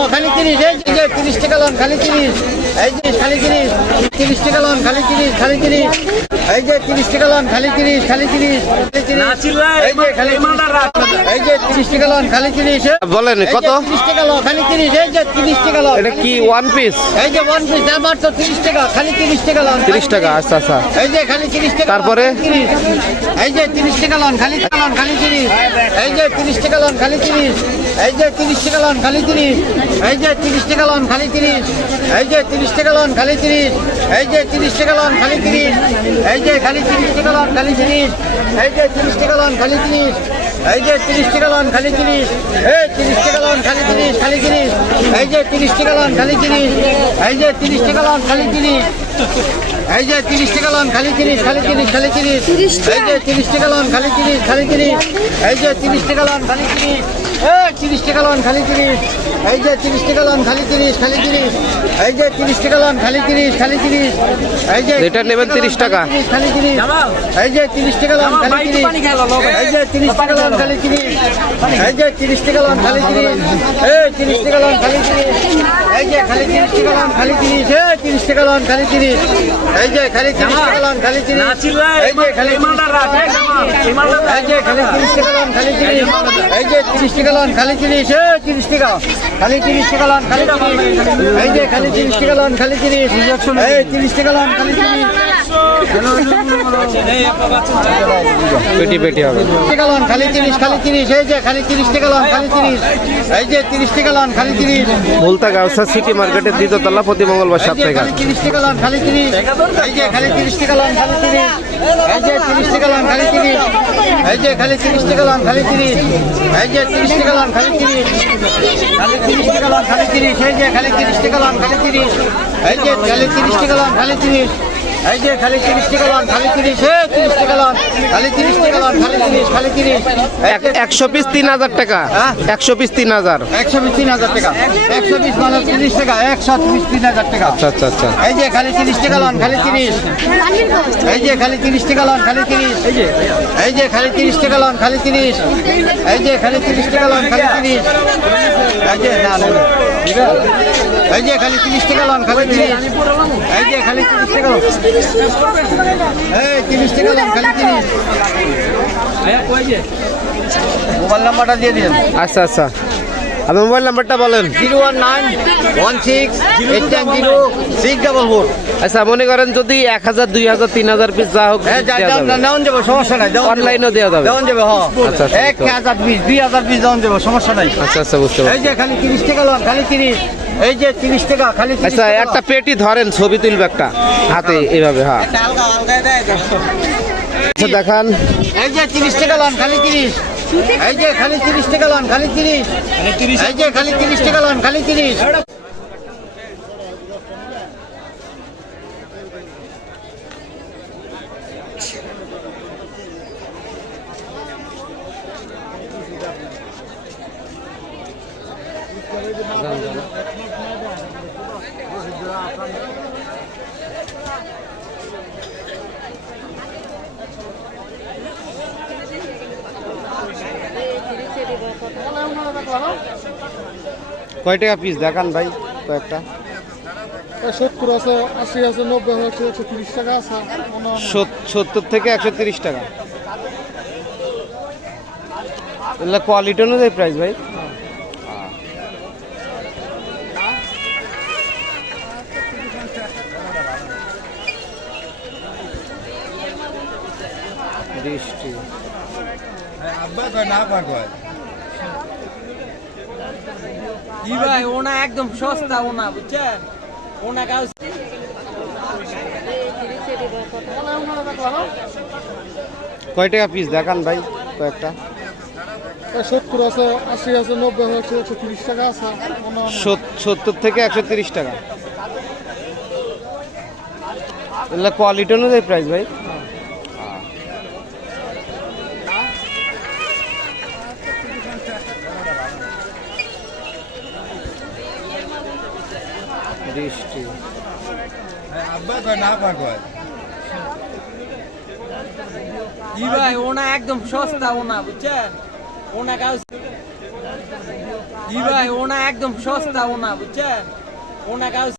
টাকা খালি 30, এই যে 30 টাকা লন খালি 30, এই যে খালি 30, 30 টাকা লন খালি 30, খালি 30, এই যে 30 টাকা লন খালি 30, খালি 30, এই যে খালি এই যে 30 টাকা লন খালি 30। বলেন কত? 30 টাকা লন খালি 30, এই যে 30 টাকা লন। এটা কি ওয়ান পিস? এই যে ওয়ান পিস দাম মাত্র 30 টাকা, খালি 30 টাকা লন। 30 টাকা, আচ্ছা আচ্ছা। এই যে খালি 30 টাকা। তারপরে এই যে 30 টাকা লন খালি 30, এই যে 30 টাকা লন খালি 30, এই যে 30 টাকা লন খালি 30, এই যে 30 টাকা লন খালি 30, এই যে 30 টাকা লন খালি 30, এই যে 30 টাকা লন খালি 30, এই যে খালি 30 টাকা লন খালি 30, এই যে 30 টাকা লন খালি 30, এই যে 30 টাকা লন খালি 30, এই 30 টাকা লন খালি 30, খালি 30, এই যে 30 টাকা লন খালি 30, এই যে 30 টাকা লন খালি 30, এই যে 30 টাকা লন খালি 30, খালি 30, খালি 30, এই যে 30 টাকা লন খালি 30, খালি 30, এই যে 30 টাকা লন খালি 30, এই 30 টাকা লন খালি 30, এই যে 30 টাকা লন খালি 30, খালি 30, এই যে 30 টাকা লন খালি 30, খালি 30, এই যে এটা নেবেন 30 টাকা, খালি 30, এই যে 30 টাকা লন খালি 30, এই যে 30 টাকা লন খালি 30, এই যে 30 টাকা লন খালি 30, এই 30 টাকা লন খালি 30, এই যে খালি 30 টাকা লন খালি 30, এই 30 টাকা লন খালি 30, এই যে খালি 30 টাকা লন খালি 30, এই যে খালি এই যে খালি 30 টাকা লন খালি 30, এই যে 30 টাকা লন খালি 30, এই 30 টাকা খালি 30 টাকা লন খালি 30, এই যে খালি 30 টাকা লন খালি 30, এই 30 টাকা লন খালি 30, পেটি পেটি হবে। টাকা লন খালি 30, খালি 30, এই যে খালি 30 টাকা লন খালি 30, এই যে 30 টাকা লন খালি 30, ভুলতা গাউসা সিটি মার্কেটের দ্বিতীয়তলা, প্রতি মঙ্গলবার 7 টাকা। 30 টাকা লন খালি 30, এই যে খালি 30 টাকা লন খালি 30, এই যে 30 টাকা লন খালি 30, এই যে খালি 30 টাকা লন খালি 30, এই যে 30 টাকা লন খালি 30, খালি 30 টাকা লন খালি 30, এই যে খালি 30 টাকা লন খালি 30, এই যে খালি 30 টাকা লন খালি 30, এই যে খালি 30 টাকা লন খালি 30, এই 30 টাকা লন খালি 30 টাকা লন খালি 30, খালি 30, 100 পিস 3000 টাকা, 100 পিস 3000, 100 পিস 3000 টাকা, 100 পিস মানে 30 টাকা, 100 পিস 3000 টাকা। আচ্ছা আচ্ছা আচ্ছা। এই যে খালি 30 টাকা লন খালি 30, এই যে খালি 30 টাকা লন খালি 30, এই যে খালি 30 টাকা লন খালি 30, এই যে খালি 30 টাকা লন খালি 30, এই যে না না এই যে খালি 30 টাকা লন খালি 30, এই যে খালি 30 টাকা লন, এই 30 টাকা লন খালি 30। মোবাইল নাম্বারটা দিয়ে দিন। আচ্ছা আচ্ছা, আপনার মোবাইল নাম্বারটা বলেন। 01916890644। আচ্ছা, মনে করেন যদি 1000 2000 3000 পিস যা হোক দেওয়ান যাবো, সমস্যা নাই। অনলাইনেও দেওয়া যাবে। দেওয়ান যাবে, হ্যাঁ। আচ্ছা, 1000 পিস 2000 পিস দেওয়ান যাবো, সমস্যা নাই। আচ্ছা আচ্ছা, বুঝতে এই পারছি। যে খালি 30 টাকা লন খালি 30, এই যে 30 টাকা খালি 30 আচ্ছা, টাকা। একটা পেটি ধরেন, ছবি তুলবে একটা হাতে এইভাবে, হ্যাঁ। আচ্ছা দেখান। এই যে 30 টাকা লন খালি 30, এই যে খালি 30 টাকা লন খালি 30, এই যে খালি 30 টাকা লন খালি 30। কয় টাকা পিস দেখান ভাই কয়েকটা? 70 আছে, 80 আছে, 90 আছে, 130 টাকা আছে, 70 থেকে 130 টাকা। এগুলো কোয়ালিটি অনুযায়ী প্রাইস ভাই। দৃষ্টি জি ভাই, ওনা একদম সস্তা, ওনা বুঝছেন, ওনা গাছ। কয় টাকা পিস দেখান ভাই কয়েকটা? 70 আছে, 80 আছে, 90 আছে, 130 টাকা আছে, 70 থেকে 130 টাকা। এগুলো কোয়ালিটি অনুযায়ী প্রাইস ভাই। দৃষ্টি জি ভাই, ওনা একদম সস্তা, ওনা বুঝছেন, ওনা গাছ। জি ভাই ওনা একদম সস্তা ওনা বুঝছেন ওনা গাছ